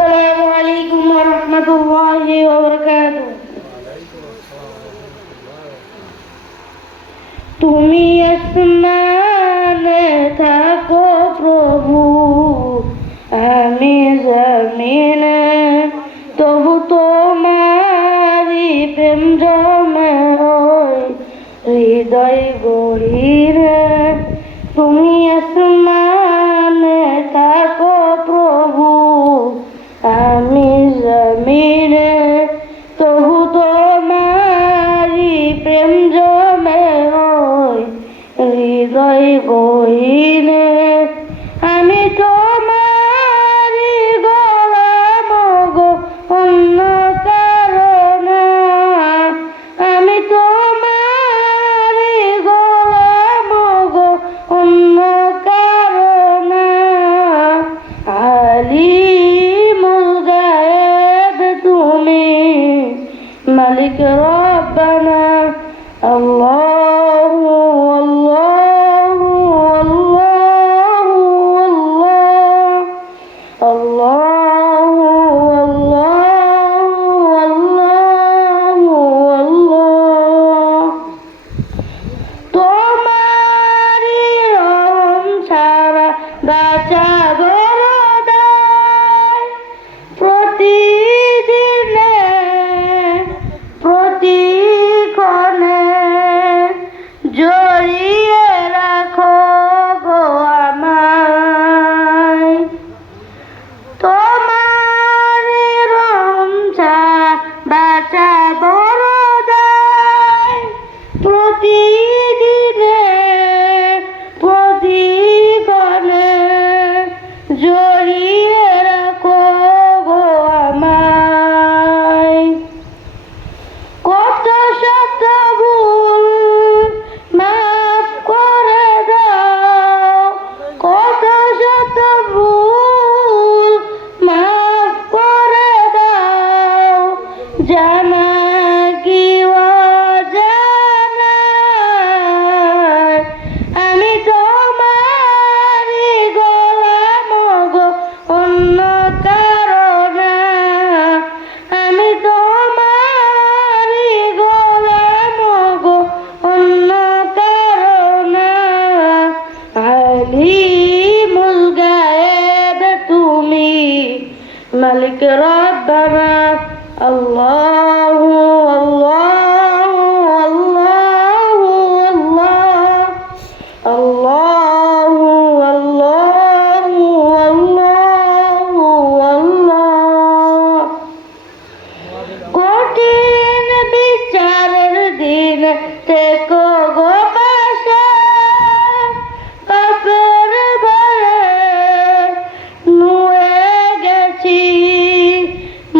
আসসালামু আলাইকুম ওয়া রাহমাতুল্লাহি ওয়া বারাকাতুহু। তুমি আসমানে থাকো প্রভু, আমি জমিনে, তবু তোমারি প্রেম জমে হৃদয় গহীরে। তুমি আসমানে থাকো প্রভু, আমি জমিনে, তবু তোমারি প্রেম জমে হৃদয় গহীরে। আমি তোমারি গোলাম গো, অন্য কারণে। আমি তোমারি গোলাম গো, অন্য কারণে। আলিমুল গায়েব তুমি, মালিক রব্বানা। আল্লাহু আল্লাহু আল্লাহু আল্লাহ, আল্লাহু আল্লাহু আল্লাহু আল্লাহ। তোমারি রহম ছাড়া বাঁচা বড়দায়, প্রতিদিনে প্রতিক্ষণে জড়িয়ে রাখো গো আমায়। তোমারি রহম ছাড়া বাঁচা বড়দায়, প্রতিদিনে প্রতিক্ষণে জড়িয়ে রাখো গো আমায়। কত শত ভুল মাফ করে দাও, কত শত ভুল মাফ করে দাও, জানা কি অজানা। আমি তোমারি গোলাম গো, অন্য কারণে। আমি তোমারি গোলাম গো, অন্য কারণে। আলিমুল গায়েব তুমি, মালিক রব্বানা। আল্লাহু আল্লাহু আল্লাহু আল্লাহ, আল্লাহু আল্লাহু আল্লাহু আল্লাহ। কঠিন বিচারের দিন থেকো গো পাশে, পাপের ভারে নুয়ে গেছি,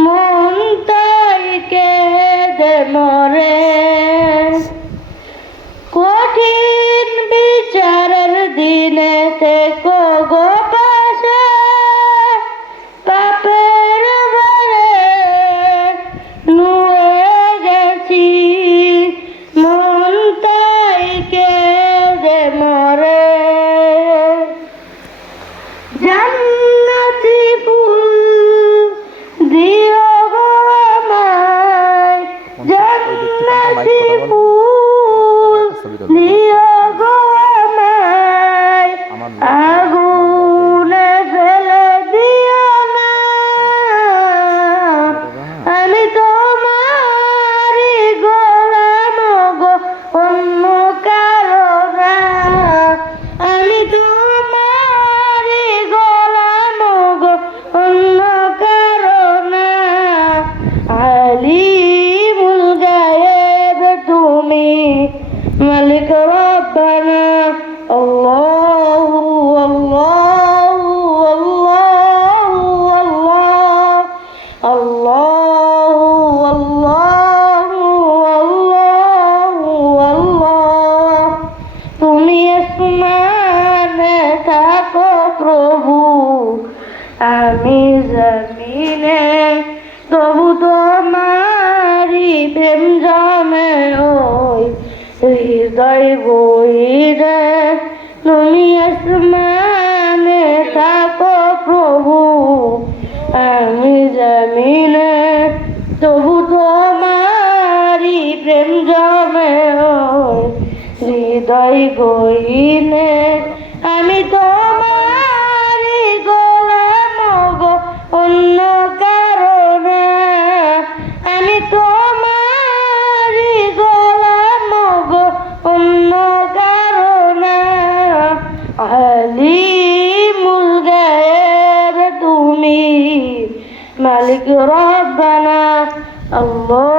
মন তাই কেঁদে মরে। কঠিন বিচারের দিনে থেকো গো পাশে, পাপের ভারে নুয়ে গেছি, মন তাই কেঁদে মরে। জান্নাতি ফুল দিও গো আমায়, জান্নাতি ফুল দিও গো আমায়, আগুনে ফেলে দিও না। আমি তোমারি গোলাম গো, অন্য কারণে। আমি তোমারি গোলাম গো, অন্য কারণে। আলিমুল গায়েব তুমি, মালিক রব্বানা। আল্লাহু আল্লাহু আল্লাহু আল্লাহ, আল্লাহু আল্লাহু আল্লাহু আল্লাহ। তুমি আসমানে থাকো প্রভু, আমি জমিনে, তবু তোমারি প্রেম জমে হৃদয় গহীরে। তুমি আসমানে থাকো প্রভু, আমি তবু তোমারি প্রেম জমে হৃদয় গইনে আমি তোমারি গোলাম গো অন্য কারণে আমি তোমারি গোলাম গো অন্য কারণে আলিমুল গায়েব তুমি মালিক রব্বানা আল্লাহ